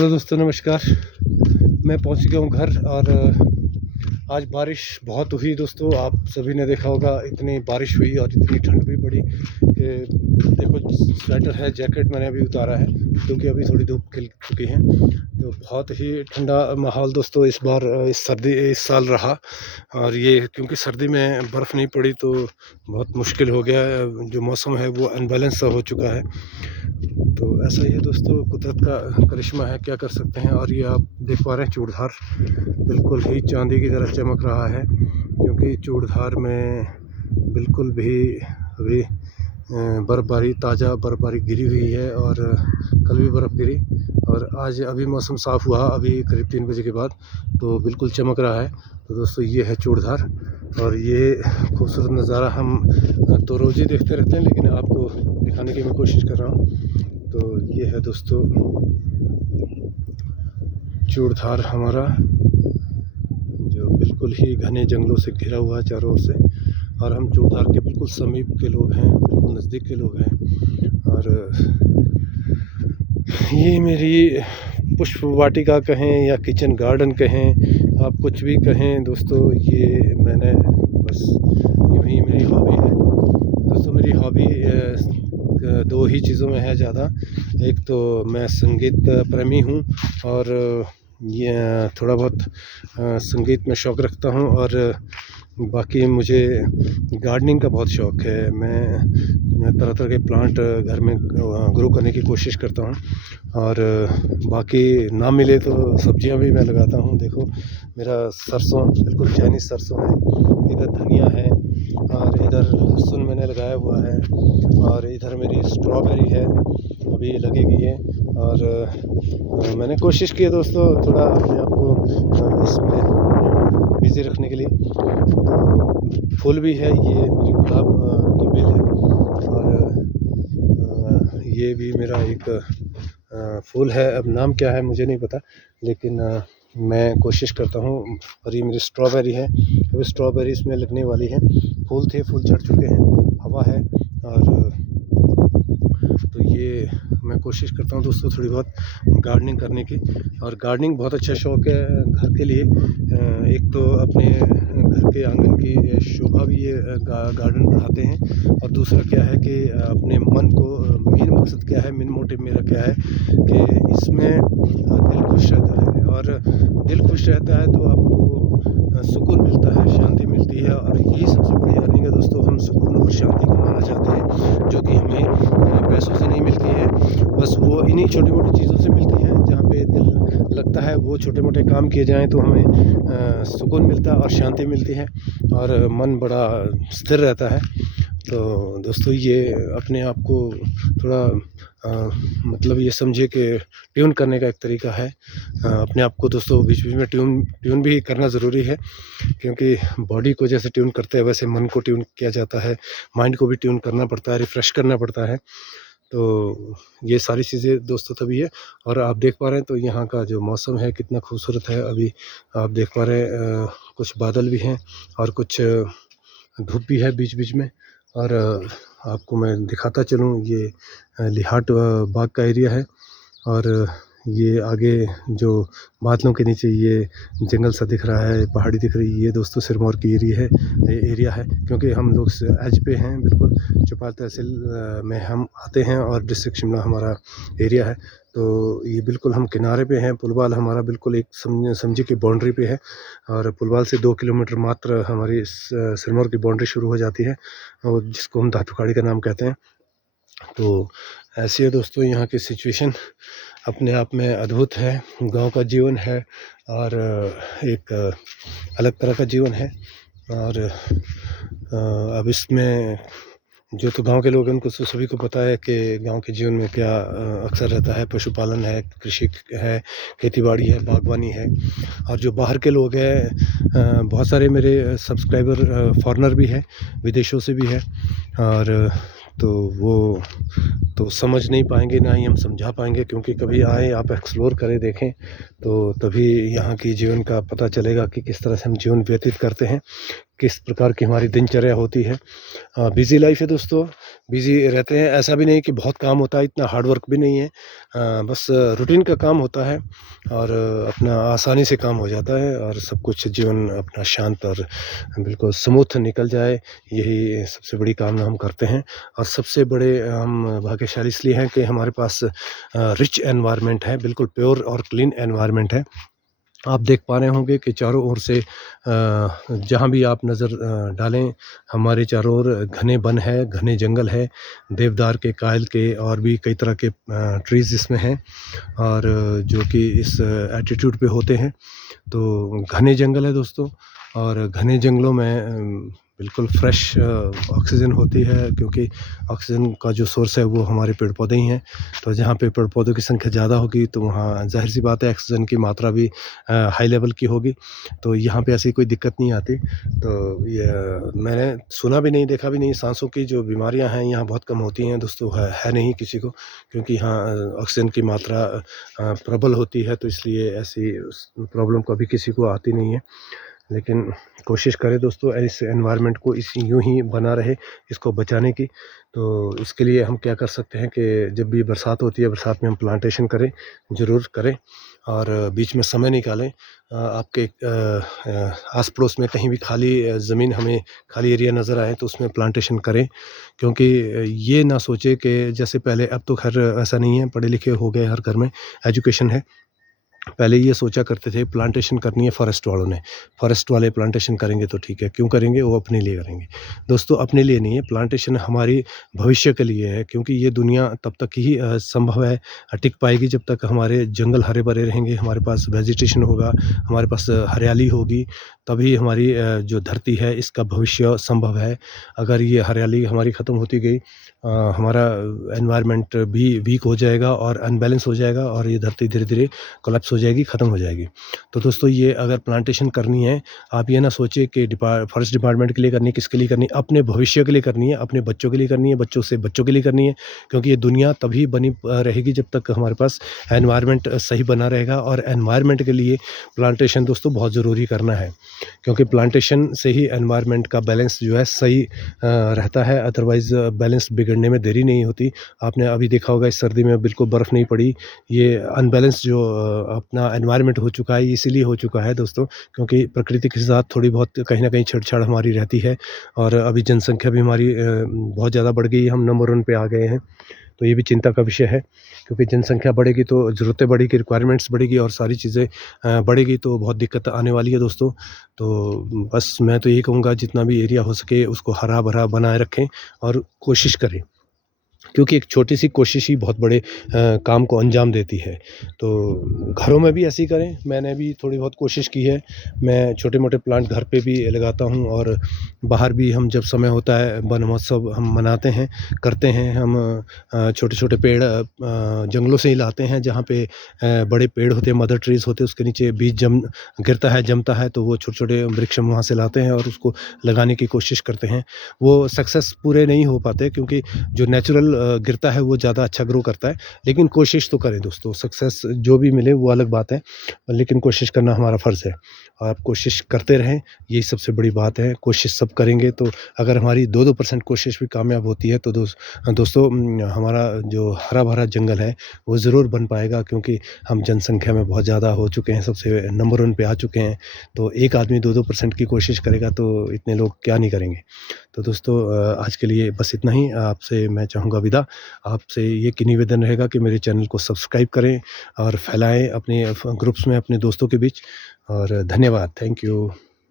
Hello दोस्तों, नमस्कार। मैं पहुंच गया हूं घर और आज बारिश बहुत हुई दोस्तों। आप सभी ने देखा होगा, इतनी बारिश हुई और इतनी ठंड भी पड़ी कि देखो, स्वेटर है, जैकेट मैंने अभी उतारा है क्योंकि अभी थोड़ी धूप खिल चुकी है। तो बहुत ही ठंडा माहौल दोस्तों इस बार इस साल रहा। और ये क्योंकि सर्दी में बर्फ़ नहीं पड़ी तो बहुत मुश्किल हो गया है। जो मौसम है वो अनबैलेंस सा हो चुका है। तो ऐसा ही है दोस्तों, कुदरत का करिश्मा है, क्या कर सकते हैं। और ये आप देख पा रहे हैं, चूड़धार बिल्कुल ही चांदी की तरह चमक रहा है क्योंकि चूड़धार में बिल्कुल भी अभी बर्फ़बारी, ताज़ा बर्फ़बारी गिरी हुई है और कल भी बर्फ़ गिरी और आज अभी मौसम साफ़ हुआ अभी करीब 3 बजे के बाद, तो बिल्कुल चमक रहा है। तो दोस्तों ये है चूड़धार और ये खूबसूरत नज़ारा हम तो रोज़ ही देखते रहते हैं, लेकिन आपको दिखाने की मैं कोशिश कर रहा हूँ। तो ये है दोस्तों चूड़धार हमारा, जो बिल्कुल ही घने जंगलों से घिरा हुआ है चारों ओर से। और हम चूड़धार के बिल्कुल समीप के लोग हैं, बिल्कुल नज़दीक के लोग हैं। और ये मेरी पुष्प वाटिका कहें या किचन गार्डन कहें, आप कुछ भी कहें दोस्तों, ये मैंने बस यूँ ही मेरी हॉबी है दोस्तों। मेरी हॉबी 2 ही चीज़ों में है ज़्यादा। एक तो मैं संगीत प्रेमी हूँ और ये थोड़ा बहुत संगीत में शौक़ रखता हूँ और बाकी मुझे गार्डनिंग का बहुत शौक़ है। मैं तरह तरह के प्लांट घर में ग्रो करने की कोशिश करता हूँ और बाकी ना मिले तो सब्जियां भी मैं लगाता हूँ। देखो, मेरा सरसों बिल्कुल चाइनीज़ सरसों है, इधर धनिया है और इधर लहसुन मैंने लगाया हुआ है और इधर मेरी स्ट्रॉबेरी है, अभी लगेगी ये। और मैंने कोशिश की है दोस्तों थोड़ा अपने आप को इसमें बिज़ी रखने के लिए। तो फूल भी है, ये मेरी गुलाब की बेल है और ये भी मेरा एक फूल है। अब नाम क्या है मुझे नहीं पता, लेकिन मैं कोशिश करता हूँ। और ये मेरी स्ट्रॉबेरी है, अभी स्ट्रॉबेरी इसमें लगने वाली है। फूल थे, फूल झड़ चुके हैं, हवा है। और तो ये मैं कोशिश करता हूँ दोस्तों थोड़ी बहुत गार्डनिंग करने की। और गार्डनिंग बहुत अच्छा शौक़ है घर के लिए। एक तो अपने घर के आंगन की शोभा भी ये गार्डन बढ़ाते हैं और दूसरा क्या है कि अपने मन को, मेन मकसद क्या है, मेन मोटिव मेरा क्या है कि इसमें दिल खुश रहता है। और दिल खुश रहता है तो आपको सुकून मिलता है, शांति मिलती है। और यही सबसे बड़ी अर्निंग है दोस्तों। हम सुकून और शांति कमाना चाहते हैं जो कि हमें पैसों से नहीं मिलती है, बस वो इन्हीं छोटी मोटी चीज़ों से मिलती है। जहाँ पे दिल लगता है वो छोटे मोटे काम किए जाएँ तो हमें सुकून मिलता है और शांति मिलती है और मन बड़ा स्थिर रहता है। तो दोस्तों ये अपने आप को थोड़ा मतलब ये समझिए कि ट्यून करने का एक तरीका है। अपने आप को दोस्तों बीच बीच में ट्यून भी करना ज़रूरी है क्योंकि बॉडी को जैसे ट्यून करते हैं वैसे मन को ट्यून किया जाता है, माइंड को भी ट्यून करना पड़ता है, रिफ़्रेश करना पड़ता है। तो ये सारी चीज़ें दोस्तों तभी है। और आप देख पा रहे हैं तो यहाँ का जो मौसम है कितना खूबसूरत है। अभी आप देख पा रहे हैं कुछ बादल भी हैं और कुछ धूप भी है बीच बीच में। और आपको मैं दिखाता चलूँ, ये लिहाट बाग का एरिया है और ये आगे जो बादलों के नीचे ये जंगल सा दिख रहा है, पहाड़ी दिख रही है, ये दोस्तों सिरमौर की एरिया है क्योंकि हम लोग एज पे हैं बिल्कुल। चौपाल तहसील में हम आते हैं और डिस्ट्रिक्ट शिमला हमारा एरिया है। तो ये बिल्कुल हम किनारे पे हैं। पुलवाल हमारा बिल्कुल एक समझिए कि बाउंड्री पे है और पुलवाल से 2 किलोमीटर मात्र हमारी सिरमौर की बाउंड्री शुरू हो जाती है और जिसको हम धातुखाड़ी का नाम कहते हैं। तो ऐसी है दोस्तों यहाँ की सिचुएशन, अपने आप में अद्भुत है। गांव का जीवन है और एक अलग तरह का जीवन है। और अब इसमें जो तो गांव के लोग हैं उनको तो सभी को पता है कि गांव के जीवन में क्या अक्सर रहता है। पशुपालन है, कृषि है, खेतीबाड़ी है, बागवानी है। और जो बाहर के लोग हैं, बहुत सारे मेरे सब्सक्राइबर फॉरेनर भी हैं, विदेशों से भी हैं। और तो वो तो समझ नहीं पाएंगे, ना ही हम समझा पाएंगे क्योंकि कभी आए, आप एक्सप्लोर करें, देखें तो तभी यहाँ की जीवन का पता चलेगा कि किस तरह से हम जीवन व्यतीत करते हैं। किस प्रकार की हमारी दिनचर्या होती है। बिज़ी लाइफ है दोस्तों, बिज़ी रहते हैं, ऐसा भी नहीं कि बहुत काम होता है, इतना हार्ड वर्क भी नहीं है। बस रूटीन का काम होता है और अपना आसानी से काम हो जाता है और सब कुछ जीवन अपना शांत और बिल्कुल स्मूथ निकल जाए, यही सबसे बड़ी कामना हम करते हैं। और सबसे बड़े हम भाग्यशाली इसलिए हैं कि हमारे पास रिच एनवायरनमेंट है, बिल्कुल प्योर और क्लीन एनवायरनमेंट है। आप देख पा रहे होंगे कि चारों ओर से जहाँ भी आप नज़र डालें, हमारे चारों ओर घने वन है, घने जंगल है, देवदार के, कायल के और भी कई तरह के ट्रीज़ इसमें हैं और जो कि इस एल्टीट्यूड पे होते हैं। तो घने जंगल है दोस्तों और घने जंगलों में बिल्कुल फ्रेश ऑक्सीजन होती है, क्योंकि ऑक्सीजन का जो सोर्स है वो हमारे पेड़ पौधे ही हैं। तो जहाँ पे पेड़ पौधों की संख्या ज़्यादा होगी तो वहाँ ज़ाहिर सी बात है ऑक्सीजन की मात्रा भी हाई लेवल की होगी। तो यहाँ पे ऐसी कोई दिक्कत नहीं आती। तो ये मैंने सुना भी नहीं, देखा भी नहीं, सांसों की जो बीमारियाँ हैं यहाँ बहुत कम होती हैं दोस्तों, है नहीं किसी को, क्योंकि यहाँ ऑक्सीजन की मात्रा प्रबल होती है, तो इसलिए ऐसी प्रॉब्लम कभी किसी को आती नहीं है। लेकिन कोशिश करें दोस्तों इस एनवायरनमेंट को इस यूँ ही बना रहे, इसको बचाने की। तो इसके लिए हम क्या कर सकते हैं कि जब भी बरसात होती है, बरसात में हम प्लांटेशन करें, ज़रूर करें और बीच में समय निकालें। आपके आस-पड़ोस में कहीं भी खाली ज़मीन हमें खाली एरिया नज़र आए तो उसमें प्लांटेशन करें, क्योंकि ये ना सोचें कि जैसे पहले, अब तो ख़ैर ऐसा नहीं है, पढ़े लिखे हो गए हर घर में, एजुकेशन है। पहले ये सोचा करते थे प्लांटेशन करनी है फॉरेस्ट वालों ने, फॉरेस्ट वाले प्लांटेशन करेंगे तो ठीक है, क्यों करेंगे? वो अपने लिए करेंगे। दोस्तों अपने लिए नहीं है, प्लांटेशन हमारी भविष्य के लिए है, क्योंकि ये दुनिया तब तक ही संभव है, टिक पाएगी जब तक हमारे जंगल हरे-भरे रहेंगे, हमारे पास वेजिटेशन होगा, हमारे पास हरियाली होगी, तभी हमारी जो धरती है इसका भविष्य संभव है। अगर ये हरियाली हमारी ख़त्म होती गई, हमारा एनवायरनमेंट भी वीक हो जाएगा और अनबैलेंस हो जाएगा और ये धरती धीरे-धीरे कोलैप्स हो जाएगी, ख़त्म हो जाएगी। तो दोस्तों ये अगर प्लांटेशन करनी है, आप ये ना सोचिए कि फॉरेस्ट डिपार्टमेंट के लिए करनी है, किसके लिए करनी है, अपने भविष्य के लिए करनी है, अपने बच्चों के लिए करनी है, बच्चों से बच्चों के लिए करनी है, क्योंकि ये दुनिया तभी बनी रहेगी जब तक हमारे पास एनवायरनमेंट सही बना रहेगा। और एनवायरनमेंट के लिए प्लांटेशन दोस्तों बहुत ज़रूरी करना है, क्योंकि प्लांटेशन से ही एनवायरनमेंट का बैलेंस जो है सही रहता है, अदरवाइज़ बैलेंस बिगड़ने में देरी नहीं होती। आपने अभी देखा होगा इस सर्दी में बिल्कुल बर्फ़ नहीं पड़ी, ये अनबैलेंस जो अपना एनवायरनमेंट हो चुका है, इसीलिए हो चुका है दोस्तों, क्योंकि प्रकृति के साथ थोड़ी बहुत कहीं न कहीं छेड़छाड़ हमारी रहती है और अभी जनसंख्या भी हमारी बहुत ज़्यादा बढ़ गई है, हम नंबर 1 पे आ गए हैं। तो ये भी चिंता का विषय है, क्योंकि जनसंख्या बढ़ेगी तो ज़रूरतें बढ़ेगी, रिक्वायरमेंट्स बढ़ेगी और सारी चीज़ें बढ़ेगी तो बहुत दिक्कत आने वाली है दोस्तों। तो बस मैं तो यही कहूँगा, जितना भी एरिया हो सके उसको हरा-भरा बनाए रखें और कोशिश करें, क्योंकि एक छोटी-सी कोशिश ही बहुत बड़े काम को अंजाम देती है। तो घरों में भी ऐसे ही करें, मैंने भी थोड़ी बहुत कोशिश की है। मैं छोटे-मोटे प्लांट घर पे भी लगाता हूँ और बाहर भी हम जब समय होता है, वन महोत्सव हम मनाते हैं, करते हैं। हम छोटे-छोटे पेड़ जंगलों से ही लाते हैं, जहाँ पे बड़े पेड़ होते हैं, मदर ट्रीज़ होते हैं, उसके नीचे बीज गिरता है, जमता है, तो वो छोटे-छोटे वृक्ष हम वहाँ से लाते हैं और उसको लगाने की कोशिश करते हैं। वो सक्सेस पूरे नहीं हो पाते, क्योंकि जो नेचुरल गिरता है वो ज़्यादा अच्छा ग्रो करता है, लेकिन कोशिश तो करें दोस्तों, सक्सेस जो भी मिले वो अलग बात है, लेकिन कोशिश करना हमारा फ़र्ज़ है। आप कोशिश करते रहें, यही सबसे बड़ी बात है। कोशिश सब करेंगे तो अगर हमारी 2-2% कोशिश भी कामयाब होती है तो दोस्तों हमारा जो हरा-भरा जंगल है वो ज़रूर बन पाएगा, क्योंकि हम जनसंख्या में बहुत ज़्यादा हो चुके हैं, सबसे नंबर 1 पे आ चुके हैं। तो एक आदमी 2-2% की कोशिश करेगा तो इतने लोग क्या नहीं करेंगे। तो दोस्तों आज के लिए बस इतना ही। आपसे मैं चाहूँगा विदा। आपसे ये कि निवेदन रहेगा कि मेरे चैनल को सब्सक्राइब करें और फैलाएँ अपने ग्रुप्स में, अपने दोस्तों के बीच। और धन्यवाद। Thank you.